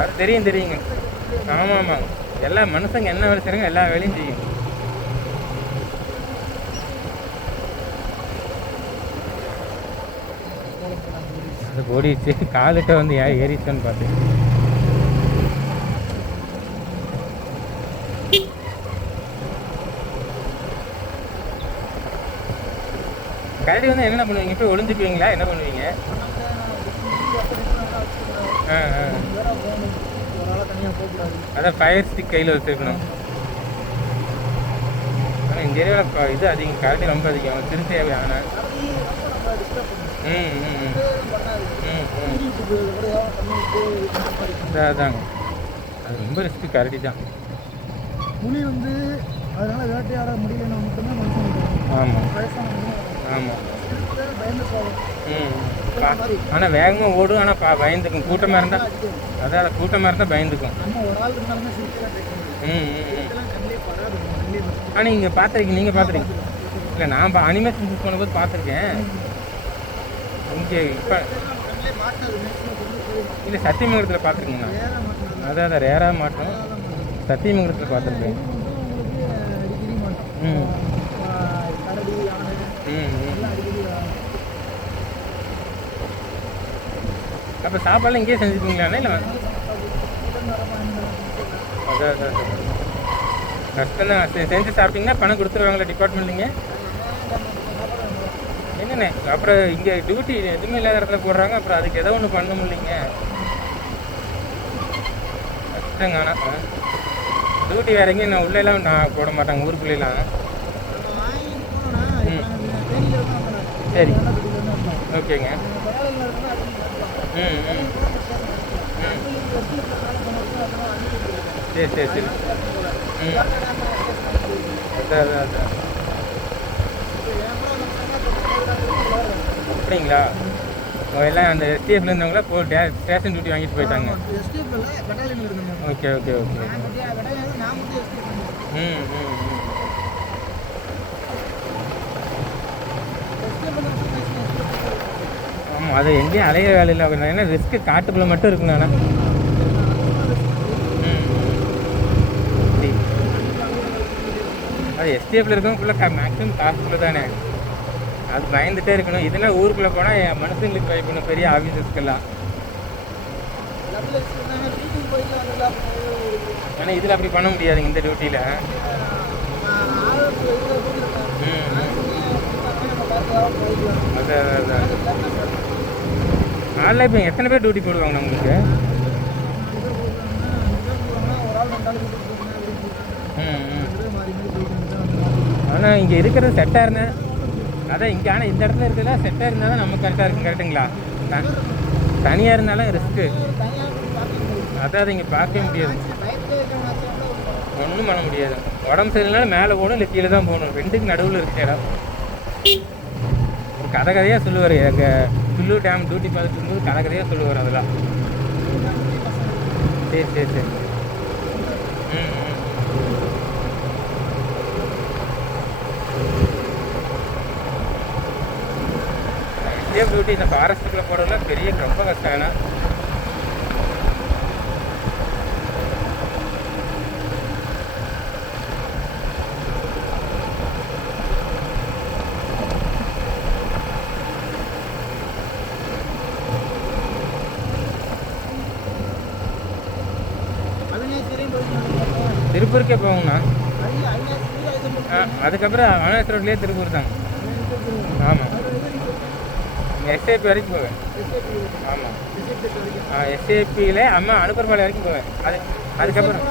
அது தெரியும் தெரியுங்க. ஆமாம் ஆமாங்க. எல்லா மனுஷங்க என்ன வேலை செய்கிறாங்க எல்லா வேலையும் செய்யும். அது ஓடிடுச்சு. காலிட்ட வந்து ஏறிச்சான்னு பார்த்தேன். கரடி வந்து என்ன பண்ணுவீங்க? போய் ஒளிஞ்சுக்குவீங்களா? என்ன பண்ணுவீங்க? அதான் ஃபயர் ஸ்டிக் கையில் வச்சுருக்கணும். ஆனால் இந்த ஏரியாவில் இது அதிகம், கரடி ரொம்ப அதிகம். திருச்சியாவே ஆனால் அதாங்க, அது ரொம்ப ரிஸ்க்கு. கரடி தான். புலி வந்து அதனால வேட்டையாட முடியலன்னா மட்டும்தான் மனுஷன். ஆமாம் ஆமாம். ஆனால் வேகமாக ஓடும். ஆனால் பயந்துக்கும். கூட்டமாக இருந்தால் அதான் கூட்டமாக இருந்தால் பயந்துக்கும். ஆனால் நீங்கள் பார்த்துருக்கீங்க? நீங்கள் பார்த்துருக்கீங்க? இல்லை, நான் அனிமேஷன் யூஸ் பண்ணும்போது பார்த்துருக்கேன். இங்கே இப்போ இல்லை, சத்தியமங்கலத்தில் பார்த்துருக்கீங்களா? அதான் ரேராக மாட்டோம். சத்தியமங்கலத்தில் பார்த்துருக்கேன். அப்போ சாப்பாடுலாம் இங்கேயே செஞ்சுருக்கீங்களாண்ணே? இல்லை அதான் கஷ்டம் தான். செஞ்சு சாப்பிட்டீங்கன்னா பணம் கொடுத்துருவாங்களா டிபார்ட்மெண்ட்டுங்க? என்னண்ணே அப்புறம் இங்கே டியூட்டி எதுவுமே இல்லாத இடத்துல போடுறாங்க. அப்புறம் அதுக்கு ஏதோ ஒன்று பண்ண முடியலைங்க. கஷ்டங்க. ஆனால் டியூட்டி வேற எங்கேயும் நான் உள்ளெல்லாம் நான் போட மாட்டாங்க, ஊருக்குள்ளெல்லாம். சரி, ஓகேங்க. சரி சரி சரி. அதான் அப்படிங்களா? எல்லாம் அந்த எஸ்டிஎஃப்ல இருந்தவங்களா ஸ்டேஷன் டியூட்டி வாங்கிட்டு போயிட்டாங்க. Okay okay okay. ஆமாம், அது எங்கேயும் அலைய வேலையில் அப்படின்னா. ஏன்னா ரிஸ்க்கு காட்டுக்குள்ளே மட்டும் இருக்குண்ணா. அது எஸ்டிஎஃப்ல இருக்கவங்களுக்குள்ள மேக்ஸிமம் காசுக்குள்ளே தானே. அது பயந்துகிட்டே இருக்கணும். இதெல்லாம் ஊருக்குள்ளே போனால் மனுஷங்களுக்கு பயப்படணும், பெரிய ஆஃபீஸர்ஸ்க்கெல்லாம். ஆனால் இதில் அப்படி பண்ண முடியாதுங்க இந்த டியூட்டியில். அதான் நாளில் இப்போ எத்தனை பேர் டியூட்டி போடுவாங்கண்ணா உங்களுக்கு? ஆனால் இங்கே இருக்கிறது செட்டாக இருந்தேன். அதான் இங்கே. ஆனால் இந்த இடத்துல இருக்கிறதா செட்டாக இருந்தால் தான் நமக்கு கரெக்டாக இருக்கும். கரெக்டுங்களா? தனியாக இருந்தாலும் ரிஸ்க்கு. அதாவது இங்கே பார்க்கவே முடியாது, ஒன்றும் பண்ண முடியாது. உடம்பு சரியில்லைனாலும் மேலே போகணும், இல்லை கீழே தான் போகணும். ரெண்டுக்கு நடுவில் இருக்க இடம். ஒரு கதையாக சொல்லுவார். எங்கள் பில்லூர் டேம் டியூட்டி பார்த்துட்டு இருக்கும்போது கதையாக சொல்லுவார் அதெல்லாம். சரி சரி சரி. இதே டியூட்டி இந்த ஃபாரஸ்ட்டுக்குள்ளே போடுறதுலாம் பெரிய ரொம்ப கஷ்டம். ஏன்னா திருப்பூருக்கே போகணுண்ணா. அதுக்கப்புறம் அவினாசி ரோட்லேயே திருப்பூர் தாங்க. ஆமாம், எஸ்ஏபி வரைக்கும் போவேன். ஆமாம், எஸ்ஏபியில் அம்மா அனுப்பர்பாளையம் வரைக்கும் போவேன். அதுக்கப்புறம்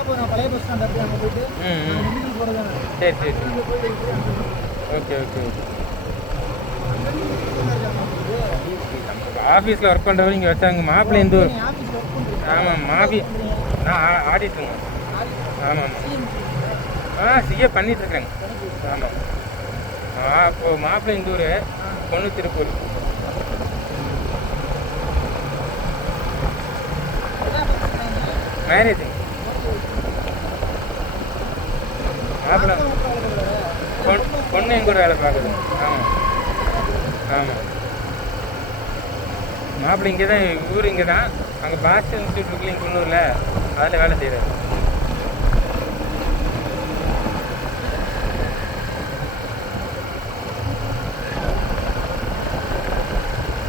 சரி சரி சரி. Okay okay okay. ஆஃபீஸில் ஒர்க் பண்ணுறவங்க இங்கே வச்சாங்க. மாப்பிள்ளை எந்த ஊர்? ஆமாம், நான் ஆடிட்டுருங்க. ஆமாம் ஆமாம். சிஏ பண்ணிகிட்ருக்கேங்க. ஆமாம். இப்போது மாப்பிள்ளை இந்த ஊர், பொண்ணு திருப்பூர். மேரேஜுங்க. மாப்பிள்ளை பொண்ணு எங்கள் ஊர் வேலை பார்க்குது. ஆமாம் ஆமாம். மாப்பிள்ளை இங்கே தான், ஊர் இங்கே தான். அங்கே பாஸ்டர் இன்ஸ்டியூட் இருக்குல்லைங்க குன்னூரில், அதில் வேலை செய்கிறாரு.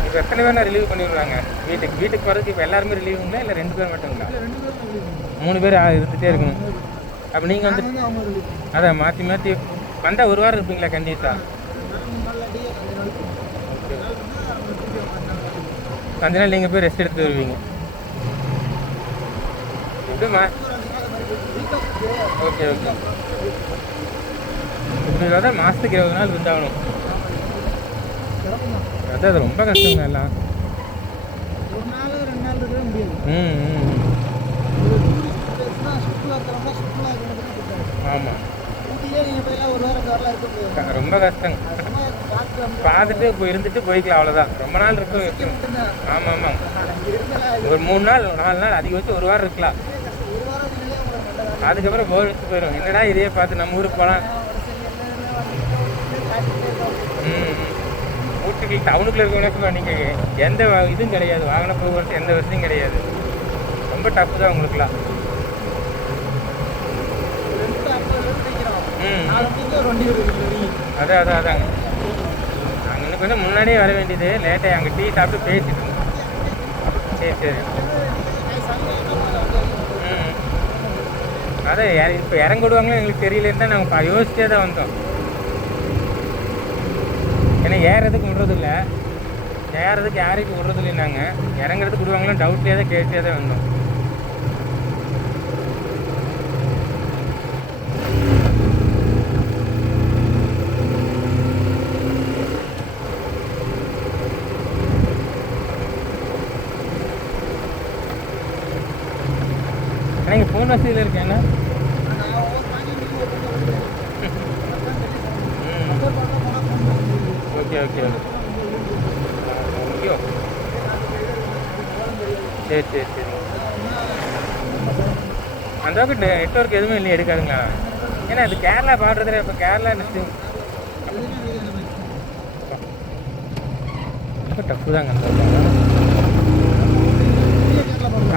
இப்போ எத்தனை பேர் நான் ரிலீவ் பண்ணிவிடுவாங்க வீட்டுக்கு போகிறதுக்கு? இப்போ எல்லாருமே ரிலீவுங்களா இல்லை 2 பேர் மட்டுங்களா? 3 பேர் இருந்துகிட்டே இருக்கணும். அப்போ நீங்கள் வந்து அதான் மாற்றி வந்தால் 1 வாரம் இருப்பீங்களா கண்டிப்பாக? 5 நாள் நீங்கள் போய் ரெஸ்ட் எடுத்து வருவீங்க. எப்படிமா? Okay okay. இப்படி தான் மாதத்துக்கு 20 நாள் இருந்தாகணும். அதான் அது ரொம்ப கஷ்டங்க எல்லாம். ஒரு நாள் 2 நாள் இருக்கவே முடியாது. ஆமாம், ரொம்ப ரொம்ப கஷ்டங்க. பார்த்துட்டு இப்போ இருந்துட்டு போய்க்கலாம், அவ்வளோதான். ரொம்ப நாள் இருக்கும். ஆமாம் ஆமாம், ஒரு 3 நாள் 4 நாள் அதிகபட்சம் 1 வாரம் இருக்கலாம். அதுக்கப்புறம் போர் வச்சு போயிடும். என்னடா இதே பார்த்து நம்ம ஊருக்கு போகலாம். ஊட்டிக்கு டவுனுக்குள்ள இருக்கவங்களுக்கு நீங்கள் எந்த இதுவும் கிடையாது, வாகன போக்குவரத்து எந்த வசதியும் கிடையாது. ரொம்ப டஃப் தான் உங்களுக்குலாம். அதாங்க அங்கே கொஞ்சம் முன்னாடியே வர வேண்டியது, லேட்டாக அங்கே டீ சாப்பிட்டு பேசிட்டு இருந்தோம். சரி. அதான் இப்போ இறங்க விடுவாங்களோ எங்களுக்கு தெரியலேன்னு தான் நாங்கள் யோசிச்சே தான் வந்தோம். ஏன்னா ஏறதுக்கு விடுறதில்ல, ஏறதுக்கு யாரையும் விடுறதில்லை. நாங்கள் இறங்குறதுக்கு விடுவாங்களோ டவுட்லேயே தான் கேட்டே தான் வந்தோம். நீங்கள் ஃபோன் வசதியில் இருக்கேன்னா ஓகே முக்கியம். சரி அந்த அளவுக்கு நெட்ஒர்க் எதுவுமே இல்லை, எடுக்காதுங்களா? ஏன்னா அது கேரளா பாடுறதுல இப்போ கேரளா ரொம்ப டஃப்பு தாங்க அந்த.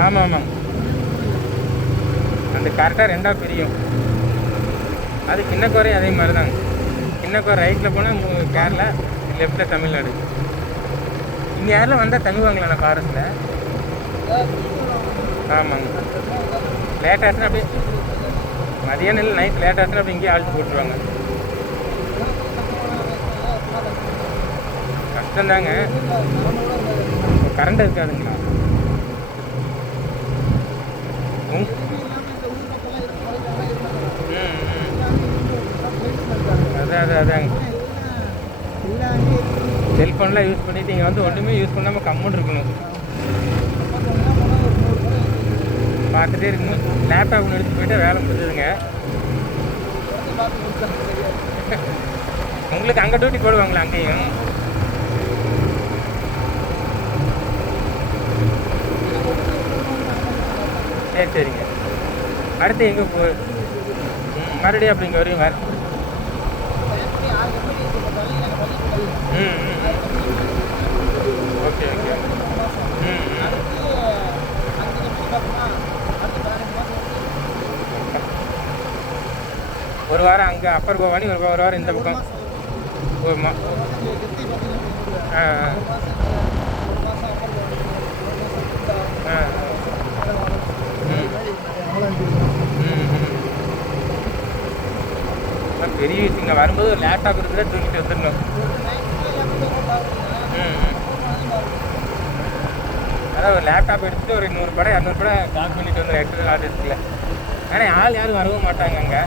ஆமாம், அந்த கரெக்டாக 2ஆக பிரியும். அது கிண்ணக்கோரையும் அதே மாதிரி தாங்க. கிண்ணக்கோரை ரைட்டில் போனால் கேரளா, லெஃப்டில் தமிழ்நாடு. இங்கே யாரெல்லாம் வந்தால் தங்குவாங்களா நான் ஃபாரஸ்ட்டில்? ஆமாங்க, லேட் ஆச்சுன்னா அப்படியே மதியானம் இல்லை நைட் லேட் ஆச்சுன்னா அப்படி இங்கேயே ஆழ்த்து போட்டுருவாங்க. கஷ்டந்தாங்க. கரண்ட் இருக்காதுங்களா? அதாங்க செல்ஃபோன்லாம் யூஸ் பண்ணிவிட்டு இங்கே வந்து ஒன்றுமே யூஸ் பண்ணாமல் கம்முன்னு இருக்கணும். பார்த்துட்டே இருக்கணும். லேப்டாப் ஒன்று எடுத்து போய்ட்டு வேலை முடிஞ்சதுங்க. உங்களுக்கு அங்கே டியூட்டி போடுவாங்களா? அங்கேயும் சரிங்க. அடுத்து எங்கே மறுபடியும் அப்படி இங்கே வருவீங்க? ஓகே ஒரு வாரம் அங்கே அப்பர் கோவானி, ஒரு வாரம் இந்த பக்கம். பெரிய விஷயங்க. வரும்போது ஒரு லேப்டாப் இருக்கிறத தூக்கிட்டு வந்துடணும். அதான் ஒரு லேப்டாப் எடுத்துகிட்டு ஒரு 100 படம் 200 படம் டாக் பண்ணிட்டு வந்து எக்ஸ்ட்ரா ஆர்டிஸ்டில். ஆனால் ஆள் யாரும் வரவும் மாட்டாங்க அங்கே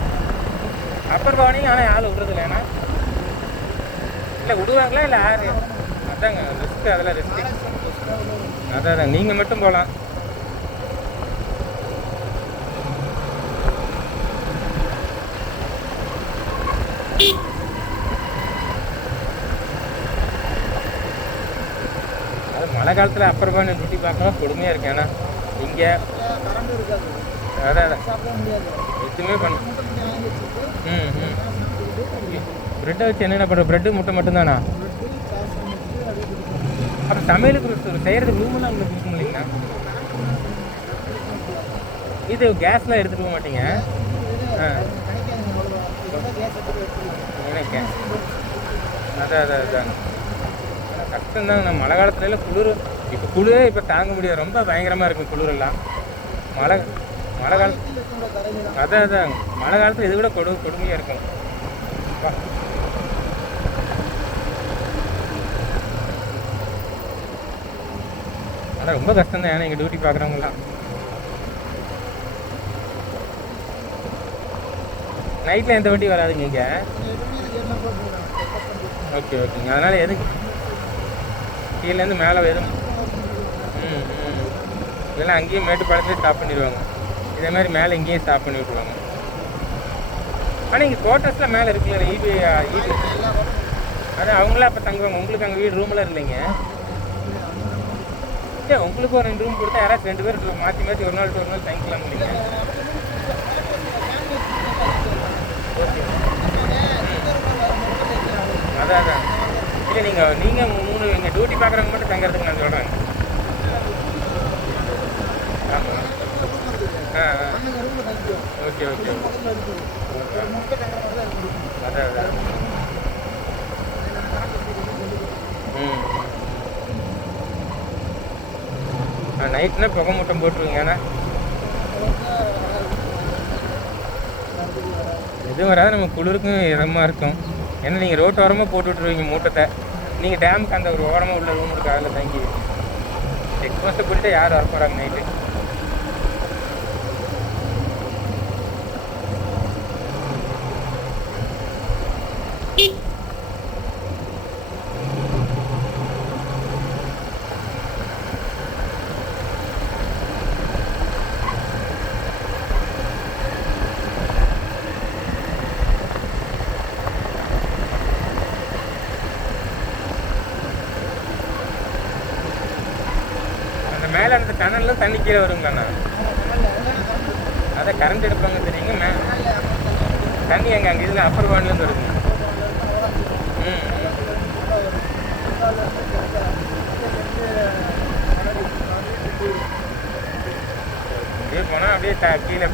அப்பர் பவனிங்க. ஆனால் ஆள் விடுறதில்ல. ஏன்னா இல்லை விடுவாங்களா இல்லை யார்? அதாங்க ரிஸ்க்கு, அதெல்லாம் ரிஸ்க்கு. அதான் நீங்கள் மட்டும் போகலாம். அது மழை காலத்தில் அப்பர் பவனி சுற்றி பார்க்கணும் கொடுமையாக இருக்கு. ஏன்னா இங்கே அதான் எதுவுமே பண்ண. ப்ரெட்டை வச்சு என்னென்ன பண்ணுற? ப்ரெட்டு முட்டை மட்டும்தானா? அப்புறம் சமையலுக்கு செய்கிறதுக்கு ரூமெல்லாம் உங்களுக்கு கொடுக்க முடியுங்களா? இது கேஸ்லாம் எடுத்துகிட்டு போக மாட்டீங்க? ஆ எனக்கு அதான் கஷ்டம்தாங்க. நம்ம மழை காலத்துலலாம் குளிர், இப்போ குளிரே இப்போ தாங்க முடியாது, ரொம்ப பயங்கரமாக இருக்கும் குளிரெல்லாம். மழை மழை காலத்து அதான் மழை காலத்தில் இது கூட கொடுமையாக இருக்கும். ஆனால் ரொம்ப கஷ்டம் தான். ஏன்னா இங்கே டியூட்டி பார்க்குறவங்களாம் நைட்டில் எந்த வண்டி வராதுங்க இங்கே. ஓகே ஓகேங்க. அதனால் எதுக்கு கீழேருந்து மேலே எதுவும் இல்லைன்னா அங்கேயும் மேட்டுப்பாளையத்துலேயே ஸ்டாப் பண்ணிடுவாங்க. இதே மாதிரி மேலே இங்கேயும் ஸ்டாப் பண்ணி விட்ருவாங்க. ஆனால் இங்கே குவார்ட்டர்ஸில் மேலே இருக்குல்ல ஈபி அதான் அவங்களாம் அப்போ தங்குவாங்க. உங்களுக்கு அங்கே வீடு ரூமெல்லாம் இல்லைங்க? இல்லை, உங்களுக்கு ஒரு 2 ரூம் கொடுத்தா யாராச்சும் 2 பேர் மாற்றி மாற்றி ஒரு நாள் தங்கிக்கலாம் இல்லைங்க? ஓகே. அதான் இல்லை, நீங்கள் 3 இங்கே டியூட்டி பார்க்குறவங்க மட்டும் தங்குறதுக்கு நான் சொல்கிறேன். ஆமாம். Okay okay. அதான் நைட்னா புகை மூட்டம் போட்டுருவீங்க. ஏன்னா எதுவும் வராது, நம்ம குளிருக்கும் இதமாக இருக்கும். ஏன்னா நீங்கள் ரோட்டு ஓரமாக போட்டு விட்ருவீங்க மூட்டத்தை. நீங்கள் டேமுக்கு அந்த ஒரு ஓரமாக உள்ள ரூம் இருக்குது, அதில் தங்கி செக் போஸ்ட்டை போட்டுட்டு யார் வர போகிறாங்க நைட்டு? மேலே அந்த டனலில் தண்ணி கீழே வருங்கண்ணா. அதை கரண்ட் எடுப்பாங்க தெரியுங்க. தண்ணி அங்கே இதில் அப்பர் வான்லேருந்து வருங்க. அப்படியே போனால் அப்படியே கீழே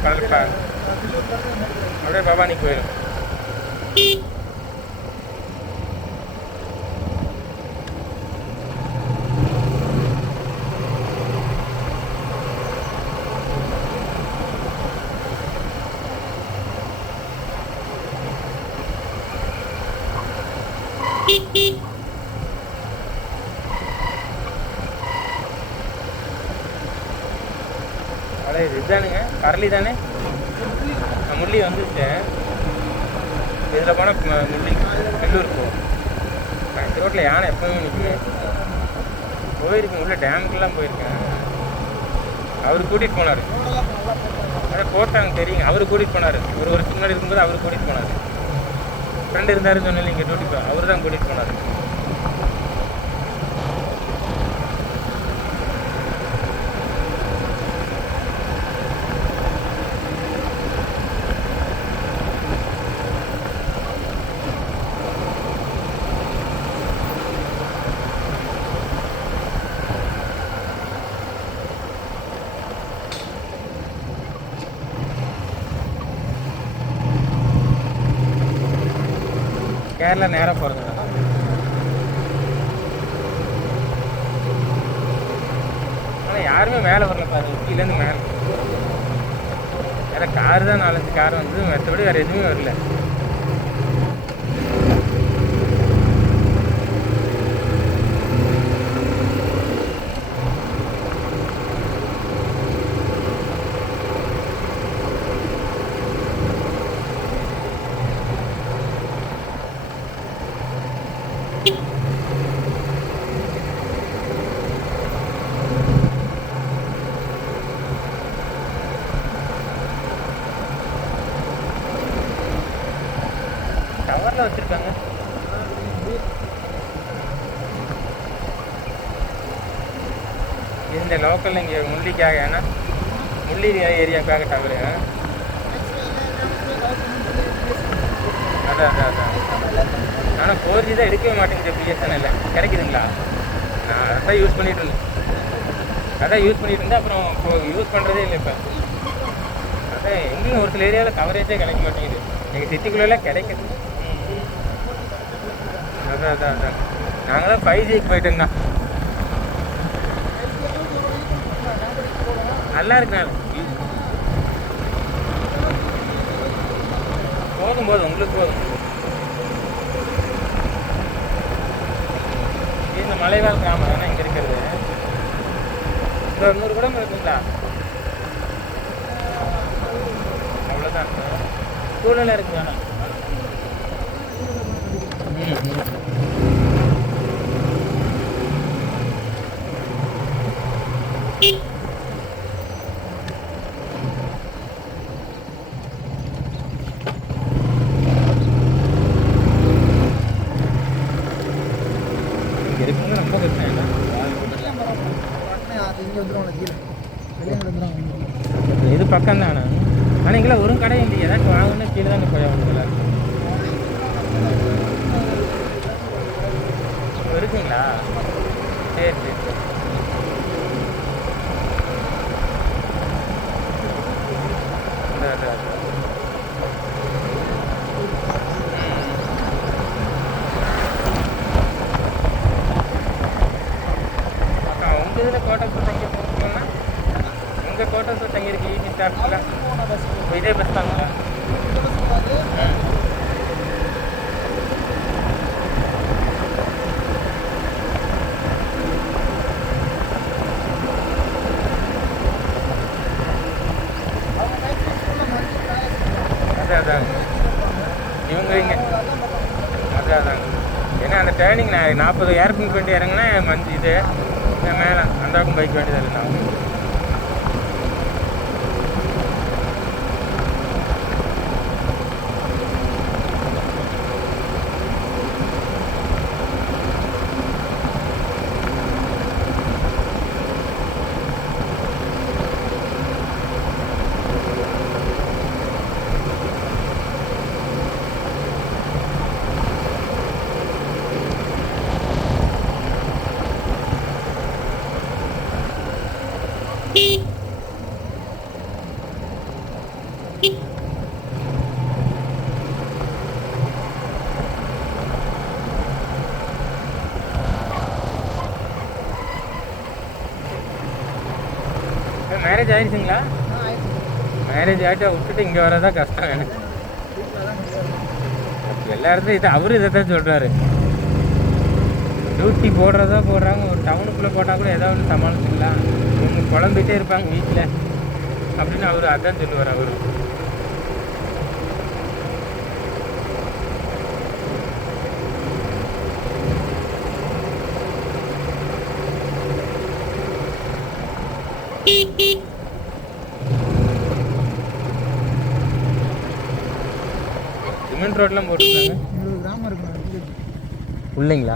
அப்படியே பவானி போயிடும். அதான் இதுதானுங்க கரளி தானே? முள்ளி வந்துருச்சேன். இதில் போனால் முள்ளி நெல்லூர் போகும். ரோட்டில் யானை எப்போவுமே நிற்குமே. போயிருக்கேன், உள்ள டேமுக்கெல்லாம் போயிருக்கேன். அவர் கூட்டிகிட்டு போனார். அதை போட்டாங்க தெரியுங்க. அவர் கூட்டிகிட்டு போனார். ஒரு வருஷத்துக்கு முன்னாடி இருக்கும்போது அவர் கூட்டிகிட்டு போனார். ஃப்ரெண்டு இருந்தார் சொன்னாலும் இங்கே டியூட்டி அவர் தான் கூட்டிகிட்டு போனார். கேரளா நேராக போகிறது. ஆனால் யாருமே மேலே வரல பாருங்க, கீழேருந்து மேலே. வேறு காரு தான் 4-5 கார் வந்து, மற்றபடி வேறு எதுவுமே வரல. டவரில் வச்சுருக்காங்க. இந்த லோக்கல் இங்கே முள்ளிக்காக, ஏன்னா முள்ளி ஏரியாவுக்காக டவரு. அதான் ஆனால் 4G தான் எடுக்கவே மாட்டேங்குது. பிஎஸ்என்எல்ல கிடைக்குதுங்களா? நான் அதான் யூஸ் பண்ணிகிட்டு இருந்தேன். அப்புறம் யூஸ் பண்ணுறதே இல்லை இப்போ. எங்கேயும் ஒரு சில ஏரியாவில் கவரேஜே கிடைக்க மாட்டேங்குது. எங்கள் சிட்டிக்குள்ளெல்லாம் கிடைக்குது. அதான் அதான் அதான் நாங்கள் தான் 5Gக்கு போயிட்டோங்கண்ணா. நல்லா இருக்குண்ணா. போதும் போதும் உங்களுக்கு போதும். இந்த மலைவாழ் கிராமம் தானே இங்கே இருக்கிறது. இந்த 100 குடம் இருக்குங்களா? அவ்வளோதான் சூழ்நிலை இருக்குதாண்ணா. இங்கே இருக்குங்க ரொம்ப பிரச்சனை இல்லை. அது இங்கே வந்துடும் கீழே வெளியே வந்துடும். இது பக்கம் தானே. ஆனால் இங்கே ஒரு கடை இல்லையே. ஏதாச்சும் வாங்கணும்னா கீழே தாங்க போய் ஆகணுங்களா? இருக்குங்களா? சரி சரி சரி. அதான் அதான் அக்கா உங்கள் இதில் கோட்டர்ஸ் தங்கி போகணும்னா உங்கள் கோட்டர்ஸ் தங்கியிருக்கு ஈஸி ஸ்டார்ட்ல இதே பஸ் தாங்களா? அதான் அதாங்க இவங்க இங்கே அதான் அதாங்க. ஏன்னா அந்த டேர்னிங் நான் 40 ஏர்பின் பண்ணி இறங்கினா மஞ்சள் இது மேலே அந்த பக்கம் பைக் வேண்டியது இல்லை. நான் மேரேஜ் ஆயிடுச்சுங்களா? மேரேஜ் ஆகிட்டு விட்டுட்டு இங்கே வரதான் கஷ்டம் எனக்கு. எல்லா இடத்துலையும் இது அவரும் இதை தான் சொல்கிறாரு. டியூட்டி போடுறதா போடுறாங்க. ஒரு டவுனுக்குள்ளே போட்டால் கூட ஏதாவது ஒன்று சமாளிச்சுக்கலாம். இவங்க குழம்பிட்டே இருப்பாங்க வீட்டில் அப்படின்னு அவர் அதான் சொல்லுவார். அவர் சிமெண்ட் ரோட்லாம் போட்டுருக்காங்க. கிராமம் இருக்கு உள்ளைங்களா?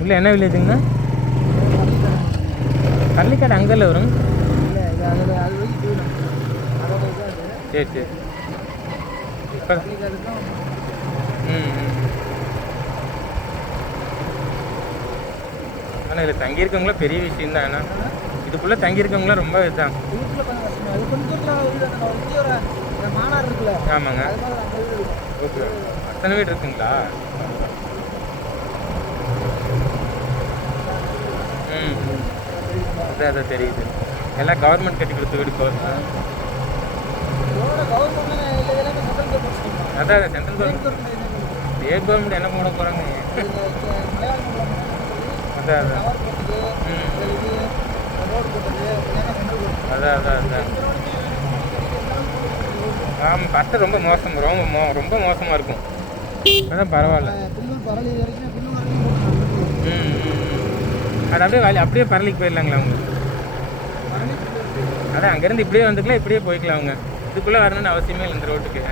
உள்ள என்ன வில்லேஜுங்கண்ணா? கள்ளிக்காடு அங்கெல்லாம் வரும். இல்லை இது அதில் அது வரைக்கும் போயிடும். சரி சரி. இப்போ ஆனால் இதில் தங்கியிருக்கவங்களாம் பெரிய விஷயம் தான். ஆனால் இதுக்குள்ளே தங்கியிருக்கவங்களாம் ரொம்ப இதுதான். மாநாடு இருக்குல்ல? ஆமாங்க. ஓகே. அத்தனை வீடு இருக்குங்களா? அதான் அதான் தெரியுது. எல்லாம் கவர்மெண்ட் கட்டி கொடுத்த வீடு போகுது. அதான் அதான் சென்ட்ரல் கவர்மெண்ட் ஸ்டேட் கவர்மெண்ட் என்ன போட போகிறாங்க? அதான் அதான் அதான் அதான் அதான் ஆமாம். ஃபஸ்ட்டு ரொம்ப மோசம் ரொம்ப மோசமாக இருக்கும். அதான் பரவாயில்ல. அது அப்படியே பரளிக்கு போயிடலாங்களா அவங்க? அதான் அங்கேருந்து இப்படியே வந்துக்கலாம், இப்படியே போய்க்கலாம் அவங்க. இதுக்குள்ளே வரணும்னு அவசியமே இல்லை இந்த ரோட்டுக்கு.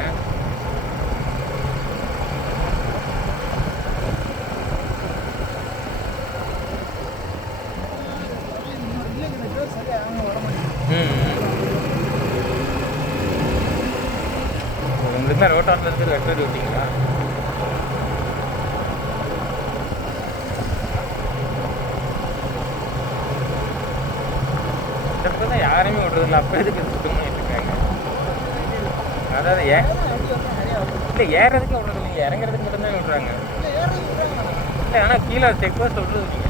உங்களுக்குலாம் ரோட்டாரில் இருக்கிறது வெட்டர் டியூட்டிங்களா? இப்போ தான் யாருமே விடுறதில்ல. அப்போ எதுக்கு சுத்தம் பண்ணிட்டு இருக்காங்க? அதாவது இல்லை ஏறுறதுக்கு விடுறது இல்லைங்க, இறங்குறதுக்கு மட்டும்தான் விடுறாங்க. இல்லை ஆனால் கீழே செக் போஸ்ட் விடுறது இல்லைங்க.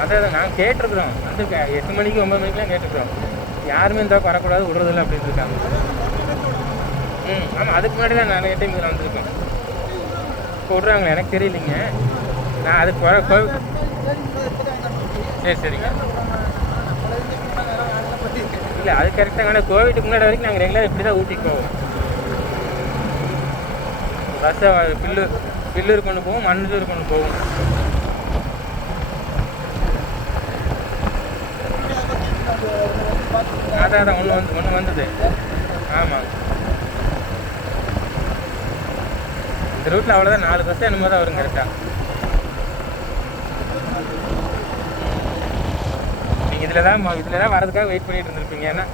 அதான் நாங்கள் கேட்டிருக்குறோம், வந்து 8 மணிக்கு 9 மணிக்கெலாம் கேட்டிருக்கிறோம். யாருமே இந்த வரக்கூடாது விடுறதில்ல அப்படின்னு இருக்காங்க. ஆமாம், அதுக்கு முன்னாடி தான் நிறைய டைம் இதில் வந்திருக்கேன். இப்போ விட்றாங்களே எனக்கு தெரியலைங்க. நான் அதுக்கு சரி சரிங்க. இல்லை அது கரெக்டாக. ஆனால் கோவிட்டுக்கு முன்னாடி வரைக்கும் நாங்கள் ரெகுலராக இப்படி தான் ஊட்டிக்கு போவோம். பஸ்ஸை பில்லூர் கொண்டு போவோம், மண்ணூர் கொண்டு போவோம். அதான் ஒன்று வந்தது. ஆமாம், இந்த ரூட்டில் அவ்வளோதான் 4 பஸ் என்னமோ தான் வரும் கரெக்டாக. நீங்கள் இதில் தான் வரதுக்காக வெயிட் பண்ணிட்டு இருந்திருப்பீங்க. ஏன்னா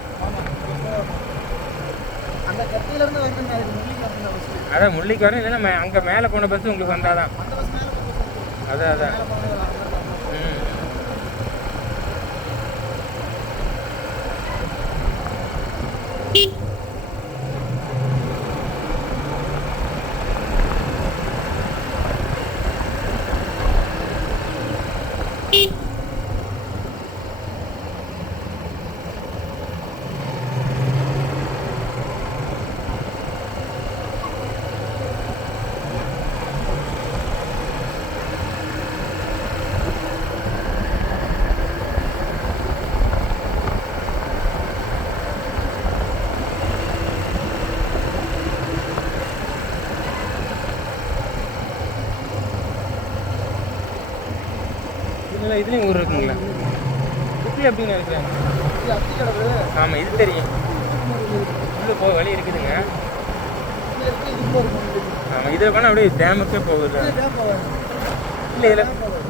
அதான் முள்ளிக்கு வரும், இல்லைன்னா அங்கே மேலே போன பஸ் உங்களுக்கு வந்தாதான். அதான் இல்லை. இதுலேயும் ஊர் இருக்குங்களா? இப்படி அப்படின்னு இருக்கிறாங்க. ஆமாம், இது தெரியும். உள்ளே போக வழி இருக்குதுங்க. ஆமாம், இதில் போனால் அப்படியே டேமுக்கே போகுது.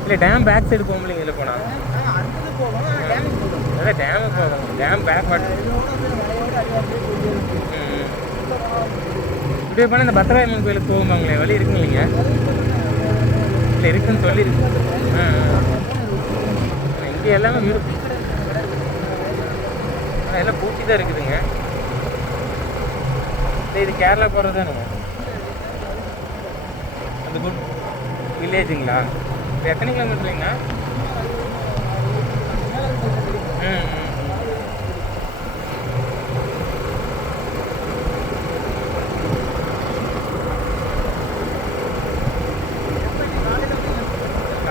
இல்லை டேம் பேக் சைடு போக முடியல. இதில் போனால் அதான் டேமுக்கு போகும். Dam back water. இப்படியே போனால் இந்த பத்திரகாளியம்மன் கோயிலுக்கு போகுமாங்களே, வழி இருக்குங்க இல்லைங்க? இல்லை இருக்குன்னு சொல்லியிருக்கு. இங்கே எல்லாமே வீடு எல்லாம் பூச்சி தான் இருக்குதுங்க. இது கேரளா போகிறது தானுங்க. அந்த குட் வில்லேஜுங்களா? இது எத்தனை கிலோமீட்டருங்கண்ணா?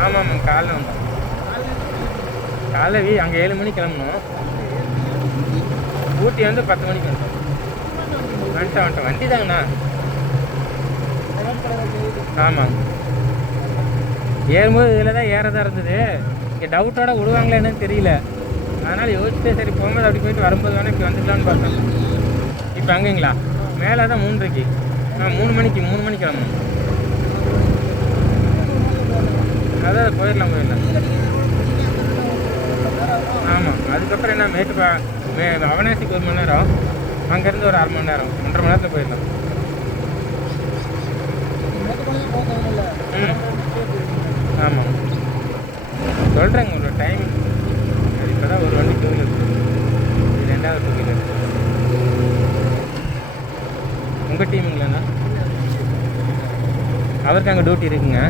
ஆமாம், காலைல வந்தோம். காலைல அங்கே 7 மணிக்கு கிளம்பணும். ஊட்டி வந்து 10 மணிக்கு வந்துட்டோம். வண்டி தாங்கண்ணா. ஆமாம், ஏறும்போது இதில் தான் ஏறதாக இருந்தது. இங்கே டவுட்டோட விடுவாங்களே என்னன்னு தெரியல. அதனால் யோசிச்சுட்டு சரி போகும்போது அப்படி போயிட்டு வரும்போது வேணால் இப்படி வந்துக்கலான்னு பார்த்தேன். இப்போ அங்கேங்களா? மேலே தான் 3:30. 3 மணிக்கு கிளம்பணும். அதான் போயிடலாம். ஆமாம், அதுக்கப்புறம் என்ன அவனாசிக்கு 1 மணி நேரம், அங்கேருந்து ஒரு 1/2 மணி நேரம், 1.5 மணி நேரத்தில் போயிடலாம். ஆமாம், சொல்கிறேங்க ஒரு டைம். இப்போ தான் ஒரு வண்டி 2 வீலர் இருக்குது, இது 2வது 2 வீலர். உங்கள் டீமுங்களாண்ணா? அவருக்கு அங்கே டியூட்டி இருக்குங்க.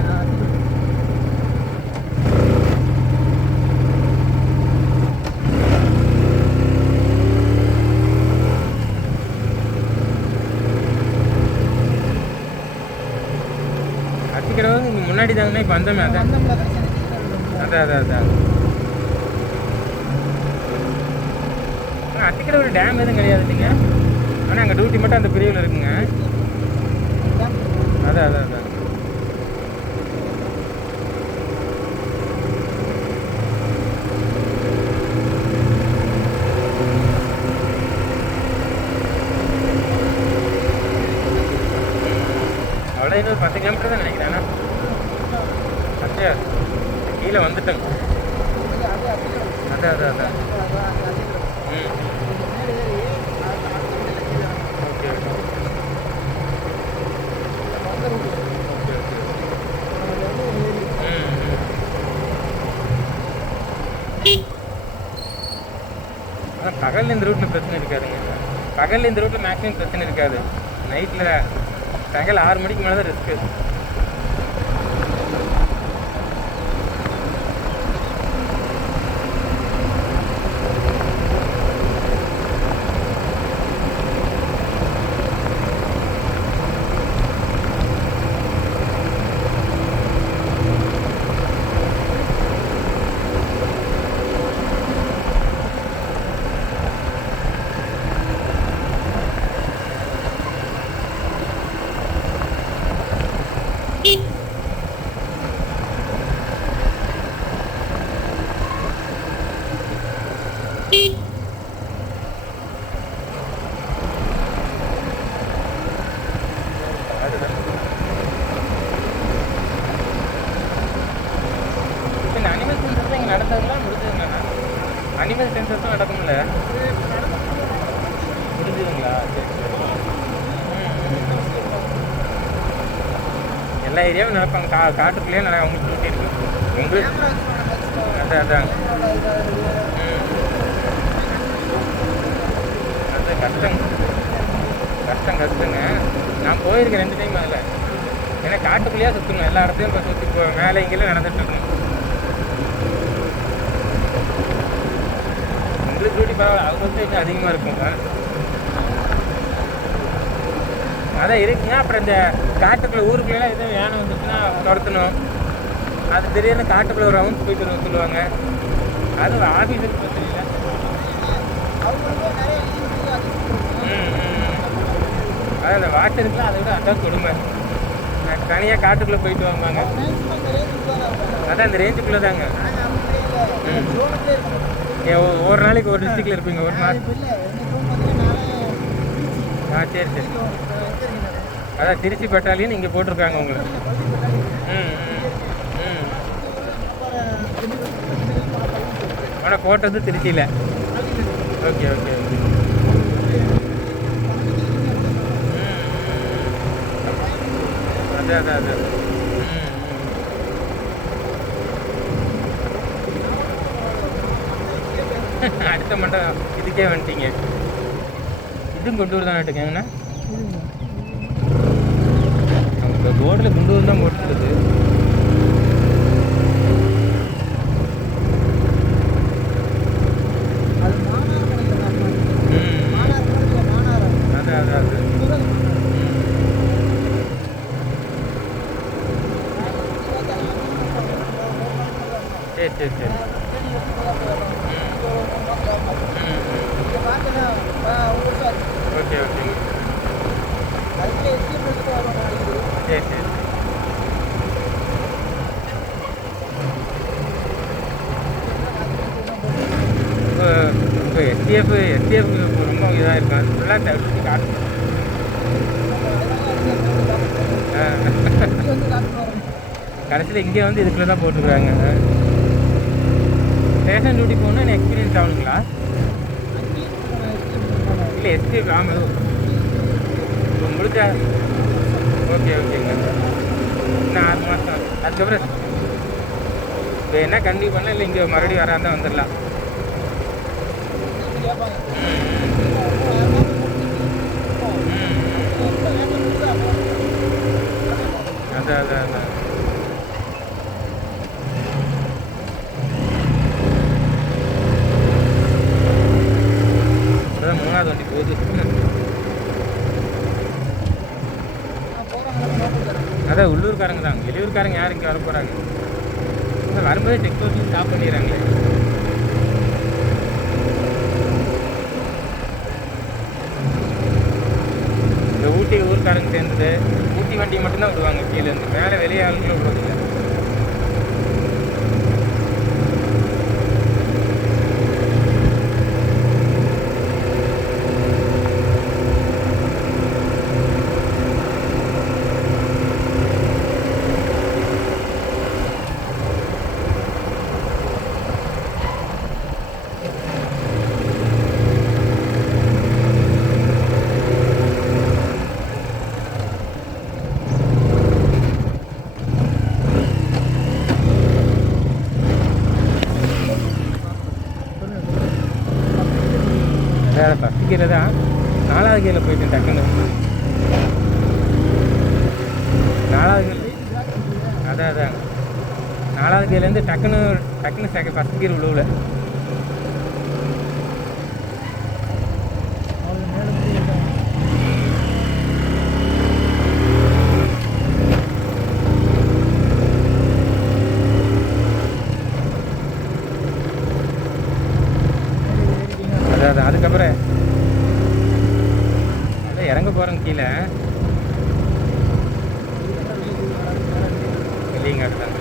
அத்திக்கடவு இங்கே முன்னாடி தாங்கண்ணா. இப்போ வந்தோமே அதான். அத்திக்கடவு ஒரு டேம் எதுவும் கிடையாது இல்லைங்க. ஆனால் அங்கே டியூட்டி மட்டும் அந்த பிரிவில் இருக்குங்க. அதான் அவ்வளோ இன்னும் 10 கிலோமீட்டர் தான் நினைக்கிறேன். அச்சா, கீழே வந்துட்டேங்க. அதான் ஓகே. ம் ஆனால் பகலில் இந்த ரூட்டில் பிரச்சனை இருக்காதுங்க. பகலில் இந்த ரூட்டில் மேக்ஸிமம் பிரச்சனை இருக்காது. நைட்டில் பகல் 6 மணிக்கு மேலே தான் ரிஸ்க்கு. நடந்ததுலாம் முடிஞ்சதுங்கண்ணா. அனிமல் சென்சஸ் தான் நடக்கும்ல, முடிஞ்சதுங்களா? சரி சரி. எல்லா ஏரியாவும் நடப்பாங்க. காட்டுக்குள்ளேயே நிறைய அவங்களுக்கு டியூட்டி இருக்குது. உங்களுக்கு அதான் அதான் அது கஷ்டங்க. நான் போயிருக்கேன் 2 டைம் அதில். ஏன்னா காட்டுக்குள்ளேயே சுற்றணும், எல்லா இடத்தையும் இப்போ சுற்றி மேலே இங்கேயும் நடந்துட்டு இருக்கணும். உங்களுக்கு டியூட்டி பரவாயில்ல, அவங்க வந்து இன்னும் அதிகமாக இருக்கும். அதான் இருக்குங்க. அப்புறம் இந்த காட்டுக்குள்ளே ஊருக்குள்ளெல்லாம் எதுவும் யானை வந்துச்சுன்னா துரத்தணும். அது திடீர்னு காட்டுக்குள்ளே ஒரு ரவுண்ட்ஸ் போயிட்டு வர சொல்லுவாங்க. அது ஆஃபீஸுக்கு பிரச்சனை இல்லை. அதான் அந்த வாட்டருக்குலாம் அதை விட அதான் கொடுமை. தனியாக காட்டுக்குள்ளே போயிட்டு வாங்க. அதான் இந்த ரேஞ்சுக்குள்ளே தாங்க. ஒரு நாளைக்கு ஒரு டிஸ்ட்ரிக்டில் இருப்பீங்க, ஒரு நாள். சரி சரி. அதான் திருச்சி பட்டாலின்னு இங்கே போட்டிருக்காங்க உங்களுக்கு. ஆனால் போட்டது திருச்சியில். Okay okay okay. அதான் அடுத்த மண்டபம் இதுக்கே வந்துட்டீங்க. இதுவும் குண்டூர் தான் நாட்டுக்கேங்கண்ணா. அவங்க போர்டில் குண்டூர் தான் போட்டுருக்குது. அதான் சரி. ஓகே ஓகேங்க. சரி. இப்போ எஸ்டிஎஃப் ரொம்ப இதாக இருக்கும். அது ஃபுல்லாக தவிர்த்து காட்டு. கடைசியில் இங்கே வந்து இதுக்குள்ளே தான் போட்டுருக்காங்க. ஸ்டேஷன் டியூட்டி போகணுன்னா எக்ஸ்பீரியன்ஸ் ஆகணுங்களா? இல்லை எஸ்டிஎஃப் ஆமாம் முடிச்சா. ஓகே ஓகேங்க. இன்னும் 6 மாதம். அதுக்கப்புறம் இப்போ என்ன கண்டிப்பாக பண்ணலாம், இல்லை இங்கே மறுபடியும் வராதான் வந்துடலாம். அதான் அதான் 3வது வண்டி போகுது. அதான் உள்ளூர்காரங்க தான். வெளியூர்காரங்க யார் இங்கே வர போகிறாங்க? வரும்போதே செக் போஸ்ட் ஸ்டாப் பண்ணிடுறாங்களே. இந்த ஊட்டி ஊர்க்காரங்க சேர்ந்தது ஊட்டி வண்டியை மட்டும்தான் விடுவாங்க கீழேருந்து. மேலே வெளியே ஆளுங்களும் விடுவாங்க. வேறு ஃபஸ்ட்டு கீழே தான் 4வது கீழே போயிட்டேன் டக்குன்னு 4வது கீழே அதான் 4வது கீழேருந்து டக்குன்னு ஃபஸ்ட் கீர் உழுவில் அதான் அதுக்கப்புறம் அதான் இறங்க போகிறேங்க கீழே இல்லைங்க அதுதான்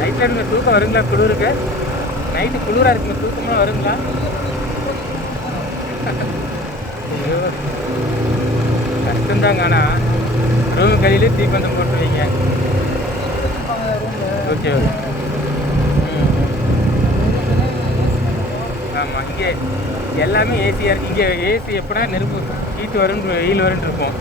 நைட்டில் தூக்கம் வருங்களா குளிருக்கு நைட்டு குளிராக இருக்குங்க தூக்கமாக வருங்களா ஐயோ கஷ்டந்தாங்க ஆனால் ரூமு கையிலே தீப்பந்தம் போட்டுருவீங்க ஓகே ஓகே ஆமாம் இங்கே எல்லாமே ஏசியாக இருக்குது இங்கே ஏசி எப்படா நெருப்பு ஹீட் வரும்னு வெயில் வரும்னு இருக்கும்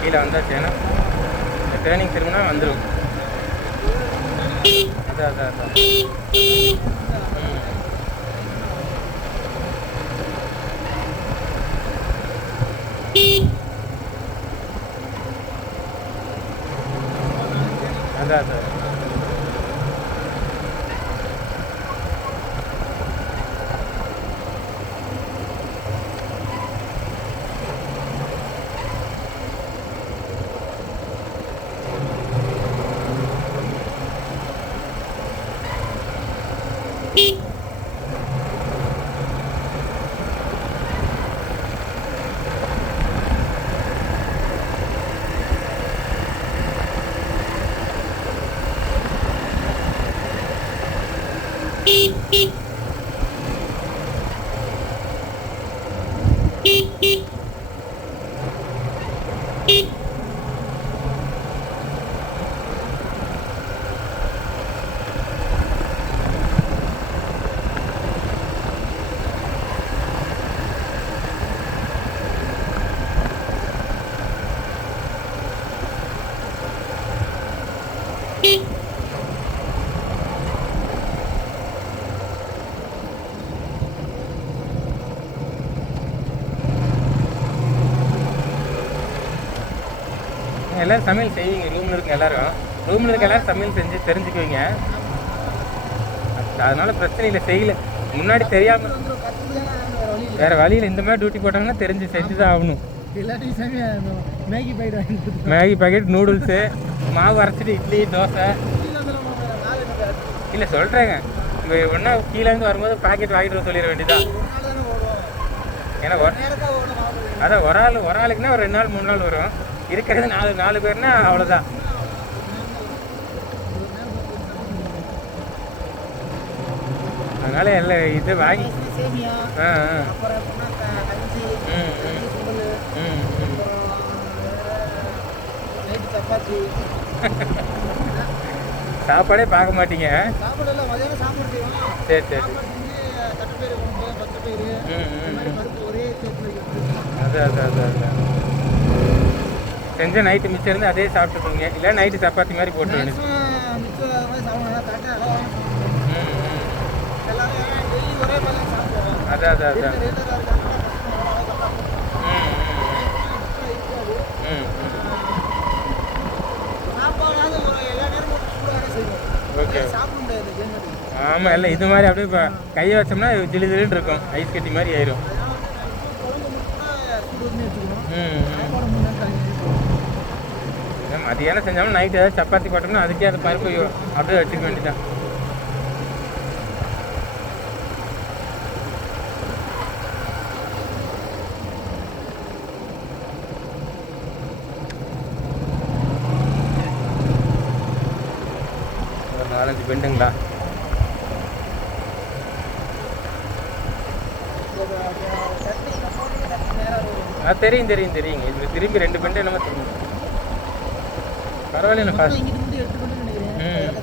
கீழே வந்தாச்சு ஏன்னா இந்த ட்ரைனிங் திரும்பினா வந்துடும் அதான் அதான் எல்லோரும் சமையல் செய்வீங்க ரூமில் இருக்க எல்லோரும் சமையல் செஞ்சு தெரிஞ்சுக்குவீங்க அதனால பிரச்சனை இல்லை செய்யல முன்னாடி தெரியாமல் வேறு வழியில் இந்த மாதிரி டியூட்டி போட்டாங்கன்னா தெரிஞ்சு செஞ்சு தான் ஆகணும் மேகி பாக்கெட் நூடுல்ஸு மாவு அரைச்சிட்டு இட்லி தோசை இல்லை சொல்கிறேங்க இங்கே ஒன்றா கீழேருந்து வரும்போது பாக்கெட் வாங்கிட்டு வர சொல்லிட வேண்டியதான் ஏன்னா அதான் ஒரு ஆளுக்குன்னா ஒரு 2 நாள் 3 நாள் வரும் இருக்கிறது 4 பேர்னா அவ்வளோதான் அதனால எல்லாம் இது வாங்கி சாப்பாடே பார்க்க மாட்டீங்க சரி தட்டைப்பயிறு குழம்பு, பச்சைப்பயிறு, இந்த மாதிரி பருப்பு ஒரே சேர்த்து வைக்கிறது. அது செஞ்ச நைட்டு மிச்சம் இருந்து அதே சாப்பிட்டுக்கோங்க, இல்லை நைட்டு சப்பாத்தி மாதிரி போட்டு வேணும். மேக்ஸிமம் மிச்சம் அது மாதிரி சாப்பிடுவாங்க. தட்டை அளவாக சாப்பிடுவாங்க. எல்லாமே டெய்லி ஒரே மாதிரி சாப்பிடுவாங்க. அதான் ரெகுலராக இருக்காங்க. சாப்பாடாவது ஒரு எல்லா நேரமும் சூடாக செய்வோம். ஓகே. சாப்பிட முடியாது ஜென்மத்துக்கு. ஆமாம், இல்லை இது மாதிரி அப்படியே இப்போ கையை வச்சோம்னா ஜிலு ஜிலுன்னு இருக்கும், ஐஸ் கட்டி மாதிரி ஆயிரும். அதனால குழம்பு மட்டும் சூடு பண்ணி வச்சுக்கணும். ம். சாப்பாடு மட்டும் மதியானம் செஞ்சாலும் நைட்டு ஏதாவது சப்பாத்தி போட்டோம்னா அதுக்கே அந்த பருப்பு அப்படியே வச்சுக்க வேண்டியதான். ஒரு 4-5 பெண்டுங்களா? தெரியும் தெரியுங்க. இதில் திரும்பி 2 பெண்டு என்னமோ தெரியும். பரவாயில்ல ஃபஸ்ட். இங்கிட்டு மட்டும் 8 பண்ணி நினைக்கிறேன்.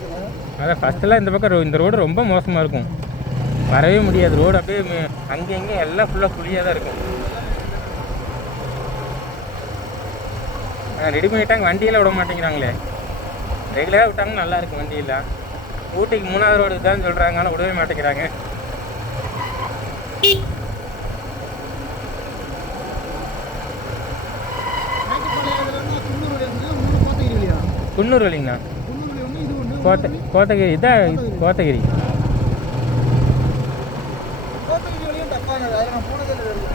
அதான் ஃபஸ்ட்டெல்லாம் இந்த பக்கம் இந்த ரோடு ரொம்ப மோசமாக இருக்கும், வரவே முடியாது. ரோடு அப்படியே அங்கே இங்கே எல்லாம் ஃபுல்லாக குழியாக தான் இருக்கும். ரெடி பண்ணிட்டாங்க, வண்டியெல்லாம் விட மாட்டேங்கிறாங்களே. ரெகுலராக விட்டாங்க நல்லா இருக்கும் வண்டியெல்லாம். ஊட்டிக்கு 3வது ரோடு தான் சொல்கிறாங்க, ஆனால் விடவே மாட்டேங்கிறாங்க. குன்னூர் வழிங்கண்ணா. கோத்தகிரி இதான் கோத்தகிரி.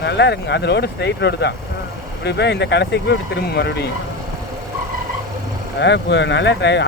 நல்லா இருக்குங்க, அது ரோடு ஸ்ட்ரைட் ரோடு தான். இப்படி போய் இந்த கடைசிக்கு போய் இப்படி திரும்ப மறுபடியும். அதாவது இப்போ நல்லா